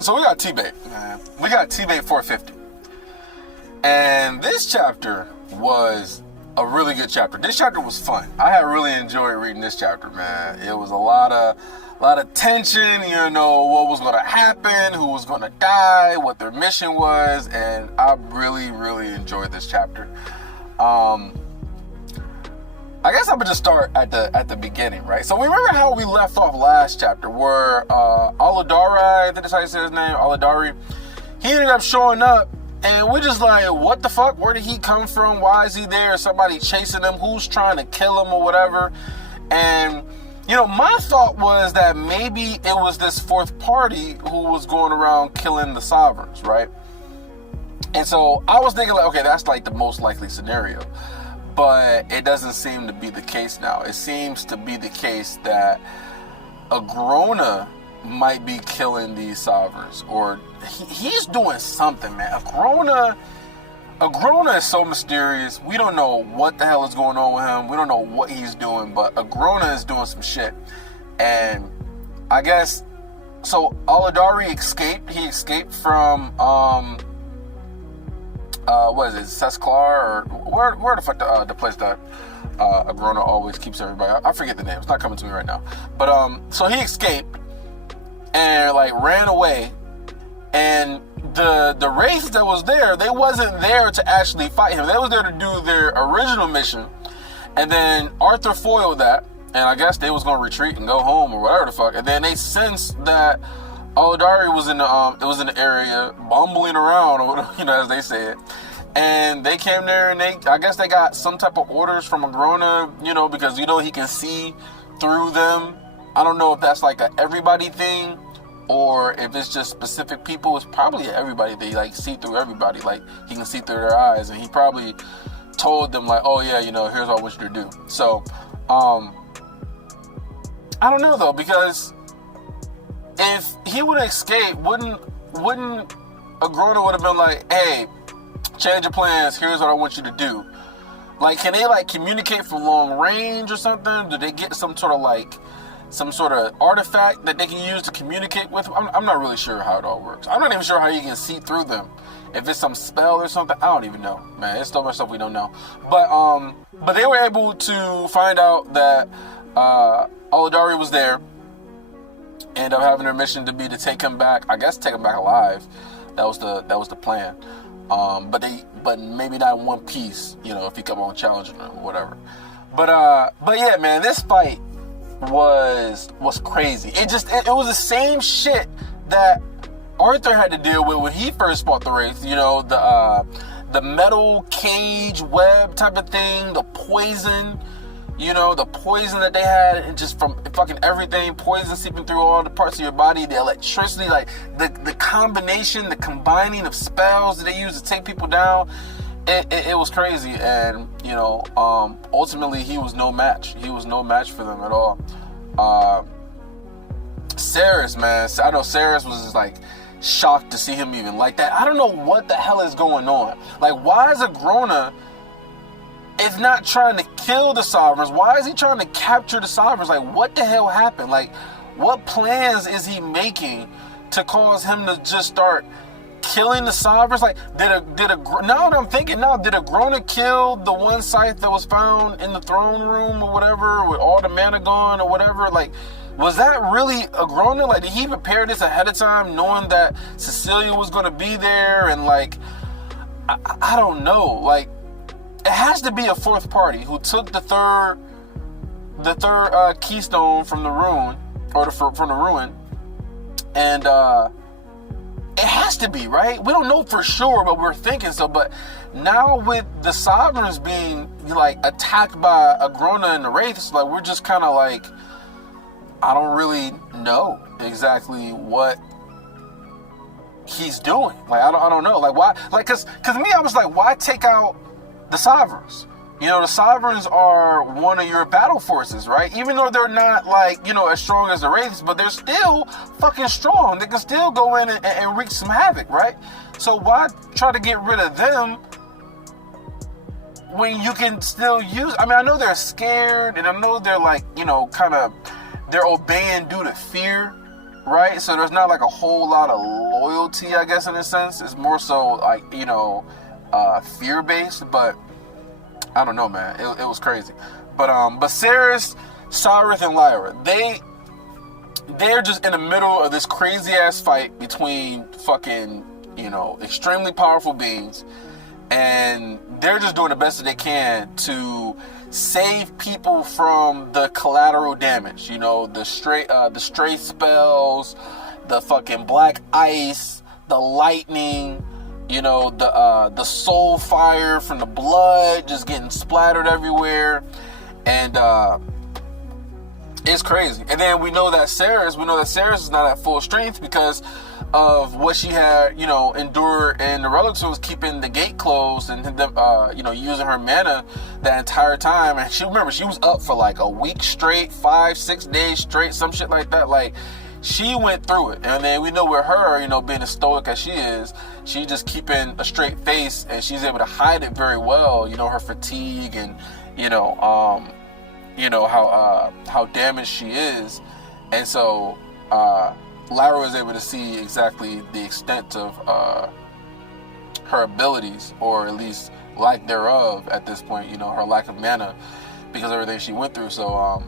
So we got T-Bait, man. We got T-Bait 450. And this chapter was a really good chapter. This chapter was fun. I had really enjoyed reading this chapter, man. It was a lot of tension, you know, what was going to happen, who was going to die, what their mission was, and I really, really enjoyed this chapter. I guess I'm gonna just start at the beginning, right? So remember how we left off last chapter, where Aladari, I think that's how you say his name, Aladari, he ended up showing up, and we're just like, what the fuck? Where did he come from? Why is he there? Somebody chasing him? Who's trying to kill him or whatever? And you know, my thought was that maybe it was this fourth party who was going around killing the sovereigns, right? And so I was thinking like, okay, that's like the most likely scenario. But it doesn't seem to be the case now. It seems to be the case that Agrona might be killing these sovereigns, or he's doing something, man. Agrona is so mysterious. We don't know what the hell is going on with him. We don't know what he's doing, but Agrona is doing some shit. And I guess, so Aladari escaped. He escaped from, what is it, Sesklar, or where the fuck the place that Agrona always keeps everybody. I forget the name. It's not coming to me right now. But so he escaped and like ran away, and the wraith that was there, they wasn't there to actually fight him. They was there to do their original mission, and then Arthur foiled that, and I guess they was gonna retreat and go home or whatever the fuck. And then they sensed that Aladari was in the area bumbling around, or whatever, you know, as they say it. And they came there, and I guess they got some type of orders from Agrona, you know, because, you know, he can see through them. I don't know if that's like a everybody thing, or if it's just specific people. It's probably everybody. They like see through everybody. Like he can see through their eyes, and he probably told them like, oh yeah, you know, here's what I want you to do. So, I don't know though, because if he would have escaped, wouldn't Agrona would have been like, hey, change your plans, here's what I want you to do. Like, can they like communicate from long range or something? Do they get some sort of artifact that they can use to communicate with? I'm not really sure how it all works. I'm not even sure how you can see through them. If it's some spell or something, I don't even know. Man, it's so much stuff we don't know. But they were able to find out that Aladari was there. End up having their mission to be to take him back. I guess take him back alive. That was the plan. But maybe not in one piece. You know, if he kept on challenging them or whatever. But yeah, man, this fight was crazy. It was the same shit that Arthur had to deal with when he first fought the wraith. You know, the metal cage web type of thing, the poison. You know, the poison that they had, and just from fucking everything, poison seeping through all the parts of your body, the electricity, like the combination, the combining of spells that they use to take people down, it was crazy. And, you know, ultimately he was no match. He was no match for them at all. Saris, man, I know Saris was just like shocked to see him even like that. I don't know what the hell is going on. Like, why is Agrona is not trying to kill the sovereigns? Why is he trying to capture the sovereigns? Like, what the hell happened? Like, what plans is he making to cause him to just start killing the sovereigns? Like, now that I'm thinking, did Agrona kill the one scythe that was found in the throne room or whatever, with all the mana gone or whatever? Like, was that really Agrona? Like, did he prepare this ahead of time, knowing that Cecilia was going to be there? And like, I don't know. Like, it has to be a fourth party who took the third keystone from the ruin, or from the ruin, and it has to be, right? We don't know for sure, but we're thinking so. But now with the sovereigns being like attacked by Agrona and the wraiths, like, we're just kind of like, I don't really know exactly what he's doing. Like, I don't know. Like, why? Like, cause me, I was like, why take out the sovereigns? You know, the sovereigns are one of your battle forces, right? Even though they're not like, you know, as strong as the wraiths, but they're still fucking strong. They can still go in and wreak some havoc, right? So why try to get rid of them when you can still use? I mean, I know they're scared, and I know they're like, you know, kind of, they're obeying due to fear, right? So there's not like a whole lot of loyalty, I guess, in a sense. It's more so like, fear-based, but I don't know, man. It was crazy. But Ceres, Cyrus, and Lyra, they're just in the middle of this crazy-ass fight between fucking, extremely powerful beings, and they're just doing the best that they can to save people from the collateral damage. The stray spells, the fucking black ice, the lightning, the soul fire from the blood just getting splattered everywhere, and it's crazy. And then we know that Ceres is not at full strength because of what she had, endured in the relics, was keeping the gate closed and them, using her mana that entire time. And she was up for like a week straight, 5-6 days straight, some shit like that. Like, she went through it. And then we know with her, being as stoic as she is, she just keeping a straight face, and she's able to hide it very well. Her fatigue and, how damaged she is. And so Lyra was able to see exactly the extent of her abilities, or at least lack thereof at this point, her lack of mana because of everything she went through. So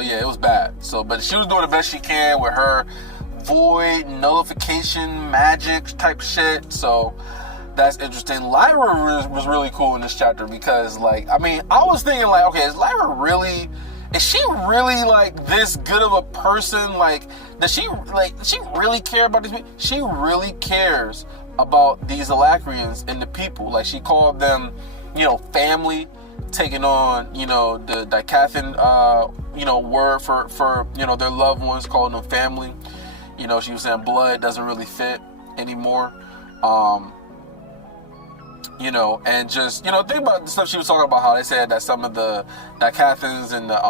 yeah, it was bad. But she was doing the best she can with her void nullification magic type shit. So that's interesting. Lyra was really cool in this chapter because, I was thinking, okay, is she really this good of a person? Does she really care about these people? She really cares about these Alacrians and the people. She called them, family, taking on, the Dicathan, word for their loved ones, calling them family. She was saying blood doesn't really fit anymore. And just, think about the stuff she was talking about, how they said that some of the Dicathans and the,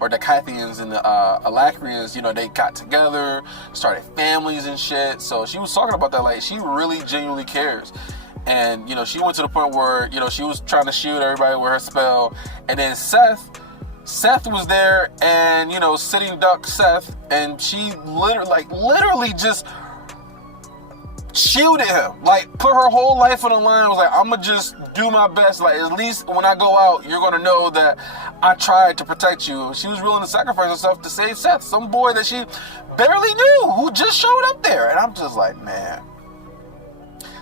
or Dicathians and the Alacrians, they got together, started families and shit. So she was talking about that, she really genuinely cares. And, she went to the point where, she was trying to shield everybody with her spell. And then Seth was there, and, sitting duck Seth, and she literally just shielded him, put her whole life on the line, was I'm gonna just do my best, at least when I go out, you're gonna know that I tried to protect you. She was willing to sacrifice herself to save Seth, some boy that she barely knew, who just showed up there. And I'm just man.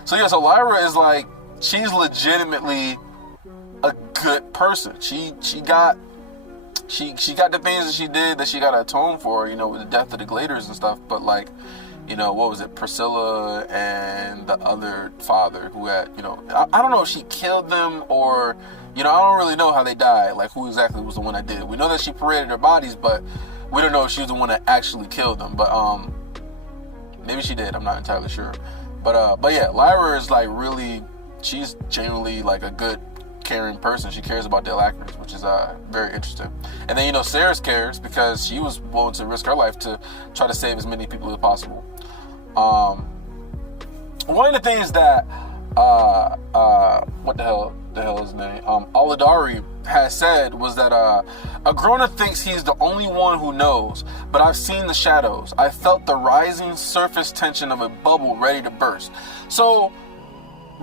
So yeah, so Lyra is she's legitimately a good person. She got the things that she did that she got to atone for, with the death of the Gladers and stuff, but what was it, Priscilla and the other father who had, I don't know if she killed them or, I don't really know how they died, who exactly was the one that did it. We know that she paraded their bodies, but we don't know if she was the one that actually killed them. But maybe she did, I'm not entirely sure. But yeah, Lyra is really, she's genuinely a good, caring person. She cares about the Alacrians, which is very interesting. And then Ceres cares because she was willing to risk her life to try to save as many people as possible. One of the things that what the hell is his name? Aladari has said was that Agrona thinks he's the only one who knows, but I've seen the shadows. I felt the rising surface tension of a bubble ready to burst. So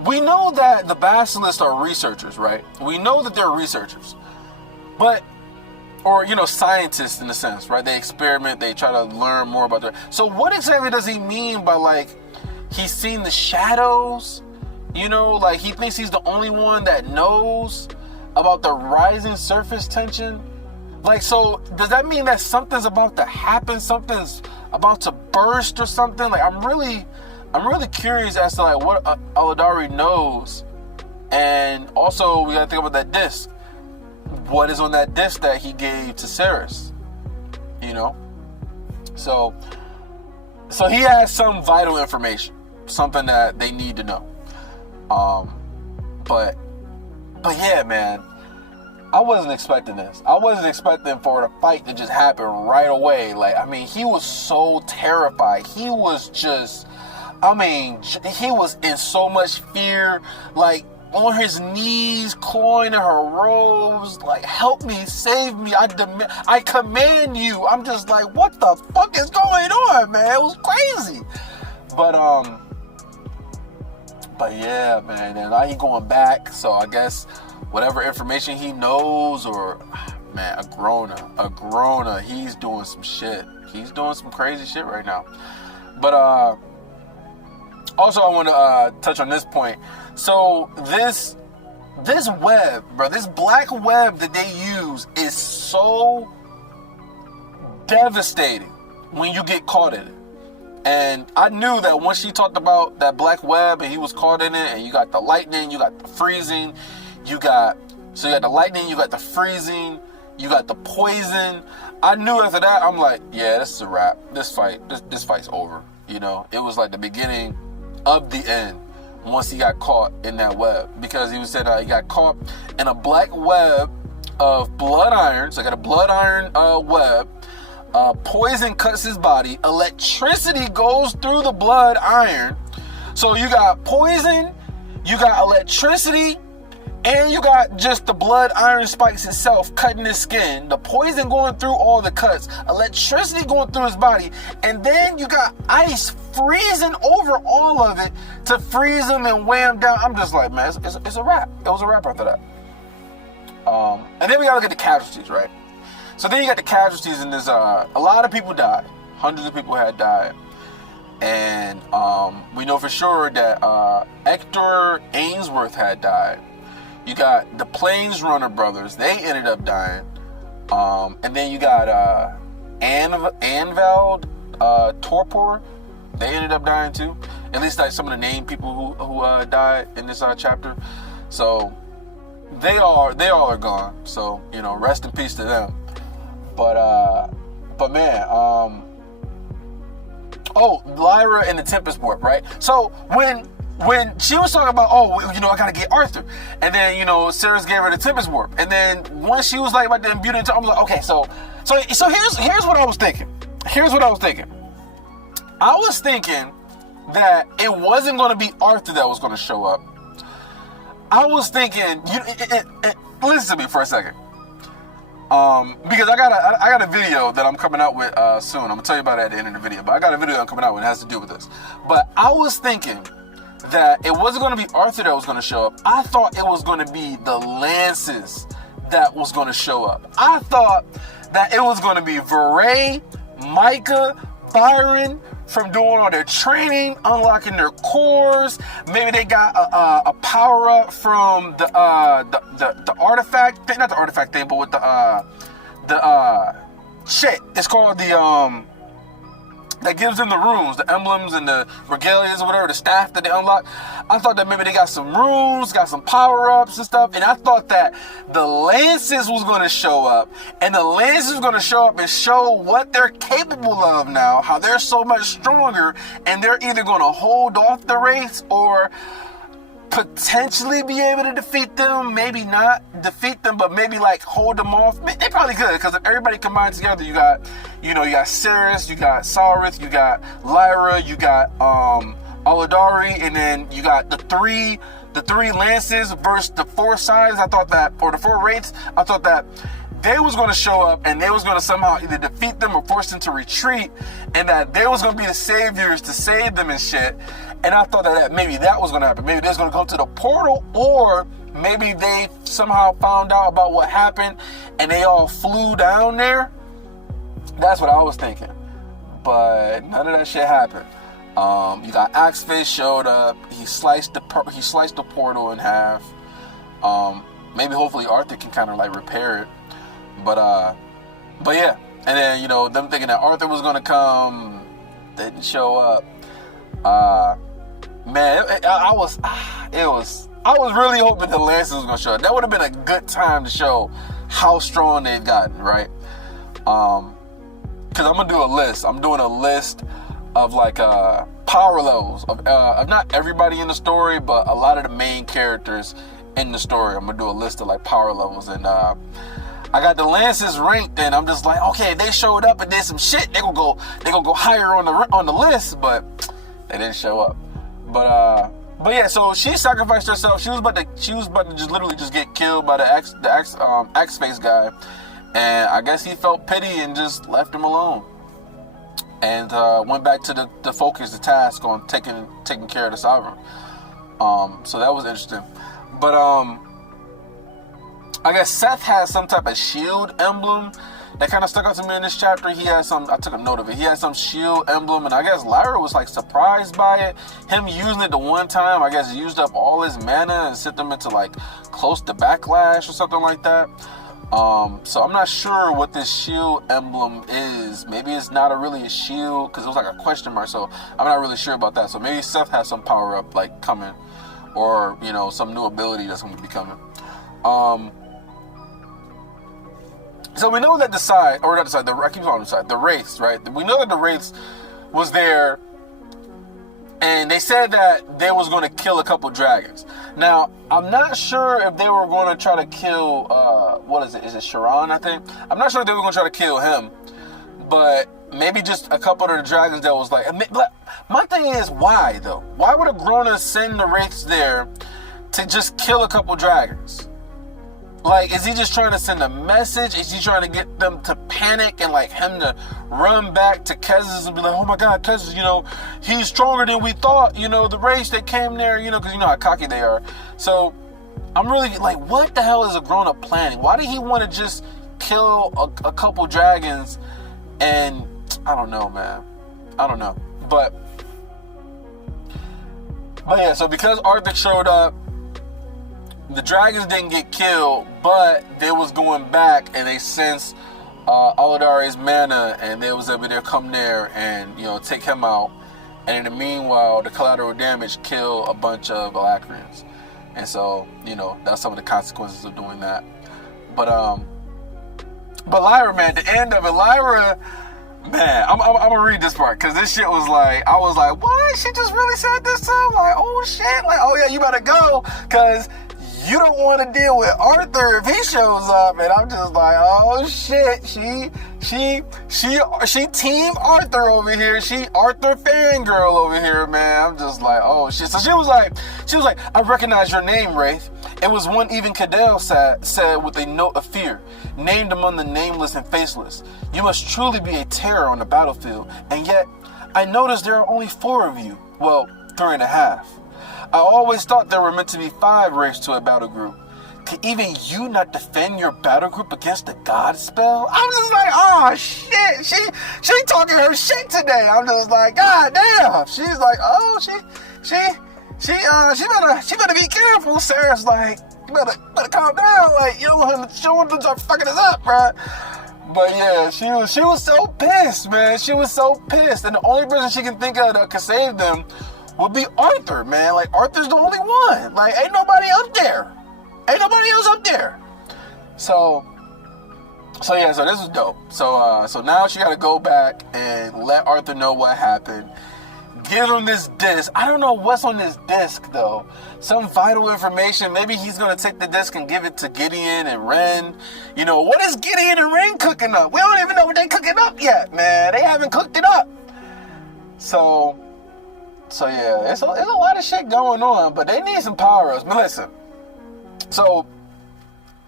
we know that the Basilisks are researchers, right? We know that they're researchers, or scientists in a sense, right? They experiment, they try to learn more about so what exactly does he mean by he's seen the shadows? He thinks he's the only one that knows about the rising surface tension? So does that mean that something's about to happen? Something's about to burst or something? I'm really curious as to what Aladari knows. And also we gotta think about that disc. What is on that disc that he gave to Ceres? So he has some vital information, something that they need to know. But yeah, man, I wasn't expecting this. I wasn't expecting for the fight to just happen right away. He was so terrified. He was just, he was in so much fear. on his knees, clawing in her robes, like, help me, save me, I command you. I'm just like, what the fuck is going on, man? It was crazy. But yeah, man, and now he going back, so I guess whatever information he knows, or, man, a groaner, he's doing some shit. He's doing some crazy shit right now. But, also I want to touch on this point. So this web, bro, this black web that they use is so devastating when you get caught in it. And I knew that once she talked about that black web and he was caught in it, and you got the lightning, you got the freezing, you got the lightning, you got the freezing, you got the poison. I knew after that, I'm like, yeah, this is a wrap. This fight's over. You know, it was like the beginning of the end once he got caught in that web, because he was saying he got caught in a black web of blood iron. So I got a blood iron web. Poison cuts his body. Electricity goes through the blood iron. So you got poison, you got electricity, and you got just the blood iron spikes itself cutting his skin. The poison going through all the cuts. Electricity going through his body. And then you got ice freezing over all of it to freeze him and weigh him down. I'm just like, man, it's a wrap. It was a wrap after that. And then we gotta look at the casualties, right? So then you got the casualties, and there's a lot of people died. Hundreds of people had died. And we know for sure that Hector Ainsworth had died. You got the Plains Runner brothers. They ended up dying. And then you got Anvald Torpor. They ended up dying too. At least like some of the named people who died in this chapter. So they all are gone. So, you know, rest in peace to them. But man, Lyra and the Tempest Warp, right? So when she was talking about, I gotta get Arthur, and then, Sirius gave her the Tempest Warp, and then once she was like about to imbue it into, I'm like, okay, so here's what I was thinking. I was thinking that it wasn't going to be Arthur that was going to show up. I was thinking, listen to me for a second. Because I got a video that I'm coming out with soon. I'm gonna tell you about it at the end of the video. But I got a video I'm coming out with that has to do with this. But I was thinking that it wasn't gonna be Arthur that was gonna show up. I thought it was gonna be the Lances that was gonna show up. I thought that it was gonna be Veray, Micah, Byron, from doing all their training, unlocking their cores. Maybe they got a power up from the artifact thing, not the artifact thing, but with the shit. It's called the that gives them the runes, the emblems and the regalias or whatever, the staff that they unlock. I thought that maybe they got some runes, got some power-ups and stuff, and I thought that the Lances was going to show up, and the Lances was going to show up and show what they're capable of now, how they're so much stronger, and they're either going to hold off the wraiths or potentially be able to defeat them, maybe not defeat them, but maybe like hold them off. They probably could, because if everybody combined together, you got Sirius, you got Saurith, you got Lyra, you got Aladari, and then you got the three Lances versus the four signs. I thought that, or the four wraiths, I thought that they was going to show up and they was going to somehow either defeat them or force them to retreat, and that they was going to be the saviors to save them and shit. And I thought that maybe that was going to happen. Maybe they was going to go to the portal, or maybe they somehow found out about what happened and they all flew down there. That's what I was thinking. But none of that shit happened. You got Axeface showed up. He sliced the portal in half. Maybe hopefully Arthur can kind of like repair it. But yeah. And then, them thinking that Arthur was going to come, didn't show up. Man, I was really hoping the Lances was going to show up. That would have been a good time to show how strong they've gotten, right? Because I'm going to do a list. I'm doing a list of like power levels of not everybody in the story, but a lot of the main characters in the story. I'm going to do a list of like power levels, and I got the Lances ranked, and I'm just like, okay, they showed up and did some shit, they gonna go higher on the list, but they didn't show up. But But yeah, so she sacrificed herself. She was about to just literally just get killed by the X-Face guy, and I guess he felt pity and just left him alone, and went back to the focus, the task on taking care of the Sovereign. So that was interesting. But I guess Seth has some type of shield emblem that kind of stuck out to me in this chapter. He had some, I took a note of it. He had some shield emblem, and I guess Lyra was like surprised by it. Him using it the one time, I guess, used up all his mana and sent him into like close to backlash or something like that. So I'm not sure what this shield emblem is. Maybe it's not really a shield because it was like a question mark. So I'm not really sure about that. So maybe Seth has some power up like coming, or you know, some new ability that's going to be coming. So we know that the wraiths, right? We know that the wraiths was there, and they said that they was going to kill a couple dragons. Now, I'm not sure if they were going to try to kill, what is it? Is it Sharon, I think? I'm not sure if they were going to try to kill him, but maybe just a couple of the dragons that was like... My thing is, why, though? Why would Agrona send the wraiths there to just kill a couple dragons? Like, is he just trying to send a message? Is he trying to get them to panic and like him to run back to Kez's and be like, oh my God, Kez, you know, he's stronger than we thought, you know, the race that came there, you know, because you know how cocky they are. So I'm really like, what the hell is Agrona planning? Why did he want to just kill a couple dragons? And I don't know, man. I don't know. But yeah, so because Arthur showed up, the dragons didn't get killed, but they was going back and they sensed Olidare's mana, and they was able to come there and, you know, take him out. And in the meanwhile, the collateral damage killed a bunch of Alacrians. And so, you know, that's some of the consequences of doing that. But Lyra, man, the end of it, Lyra, man, I'm gonna read this part, because this shit was like, I was like, what? She just really said this to him? Like, oh shit, like, oh yeah, you better go, because you don't want to deal with Arthur if he shows up. And I'm just like, oh shit, she team Arthur over here. She Arthur fangirl over here, man. I'm just like, oh shit. So she was like, I recognize your name, Wraith. It was one even Cadell said with a note of fear, named among the nameless and faceless. You must truly be a terror on the battlefield. And yet, I noticed there are only 4 of you. Well, 3.5. I always thought there were meant to be 5 wraiths to a battle group. Can even you not defend your battle group against a god spell? I'm just like, oh shit, she talking her shit today. I'm just like, god damn. She's like, oh, she better be careful. Sarah's like, you better calm down. Like, you don't want to start fucking us up, bro. But yeah, she was so pissed, man. She was so pissed, and the only person she can think of that could save them would be Arthur, man. Like, Arthur's the only one. Like, ain't nobody up there. Ain't nobody else up there. So yeah, so this is dope. So now she gotta go back and let Arthur know what happened. Give him this disc. I don't know what's on this disc, though. Some vital information. Maybe he's gonna take the disc and give it to Gideon and Ren. You know, what is Gideon and Ren cooking up? We don't even know what they cooking up yet, man. They haven't cooked it up. So yeah, it's a lot of shit going on, but they need some power-ups. But listen, so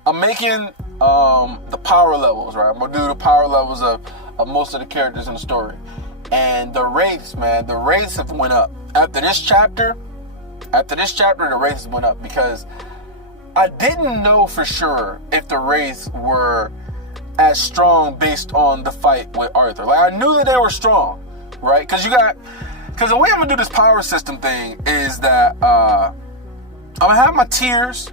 I'm making the power levels, right? I'm gonna do the power levels of most of the characters in the story. And the wraiths, man, the wraiths have went up. After this chapter, the wraiths went up, because I didn't know for sure if the wraiths were as strong based on the fight with Arthur. Like, I knew that they were strong, right? Because the way I'm gonna do this power system thing is that I'm gonna have my tiers,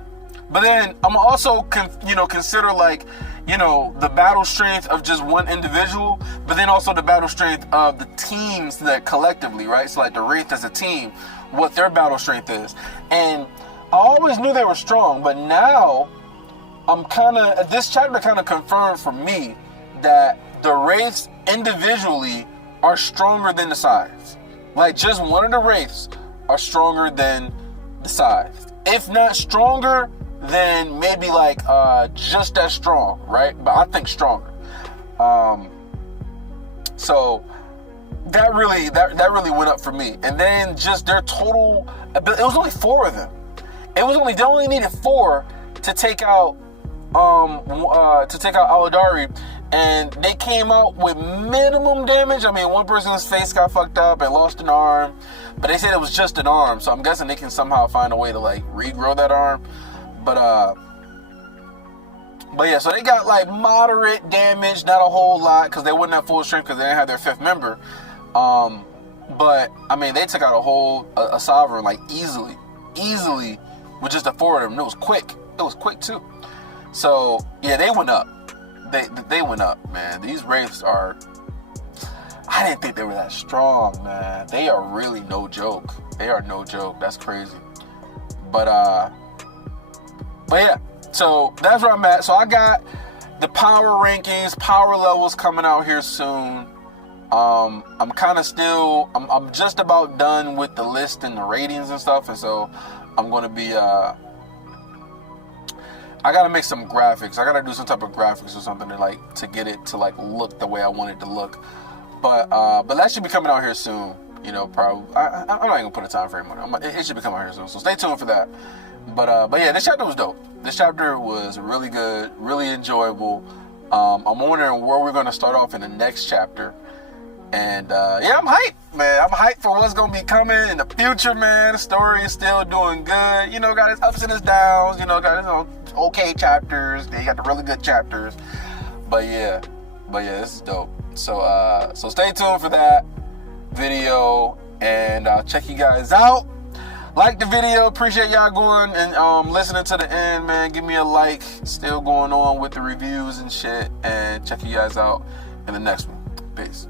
but then I'm gonna also consider, like, you know, the battle strength of just one individual, but then also the battle strength of the teams that collectively, right? So like the Wraith as a team, what their battle strength is. And I always knew they were strong, but now this chapter kind of confirmed for me that the Wraiths individually are stronger than the Scythes. Like, just one of the Wraiths are stronger than the Scythes. If not stronger, then maybe like just as strong, right? But I think stronger. So that really went up for me. And then just their total ability, it was only 4 of them. They only needed 4 to take out Aladari, and they came out with minimum damage. I mean, one person's face got fucked up and lost an arm, but they said it was just an arm, so I'm guessing they can somehow find a way to like regrow that arm. But yeah, so they got like moderate damage, not a whole lot, because they wouldn't have full strength because they didn't have their 5th member. But I mean, they took out a sovereign like easily with just the 4 of them. It was quick too. So yeah, they went up. They went up, man. These wraiths are, I didn't think they were that strong, man. They are really no joke. They are no joke. That's crazy. But yeah, so that's where I'm at. So I got the power rankings, power levels coming out here soon. I'm kind of still, I'm just about done with the list and the ratings and stuff, and so I'm going to be, I got to make some graphics. I got to do some type of graphics or something to get it to like look the way I want it to look. But that should be coming out here soon. You know, probably. I'm not even gonna put a time frame on it. It should be coming out here soon. So stay tuned for that. But yeah, this chapter was dope. This chapter was really good, really enjoyable. I'm wondering where we're gonna start off in the next chapter. And yeah, I'm hyped, man. I'm hyped for what's gonna be coming in the future, man. The story is still doing good. You know, got its ups and its downs. You know, got its okay chapters. They got the really good chapters. But yeah, this is dope. So stay tuned for that video, and I'll check you guys out. Like the video, appreciate y'all going and listening to the end, man. Give me a like. Still going on with the reviews and shit, and check you guys out in the next one. Peace.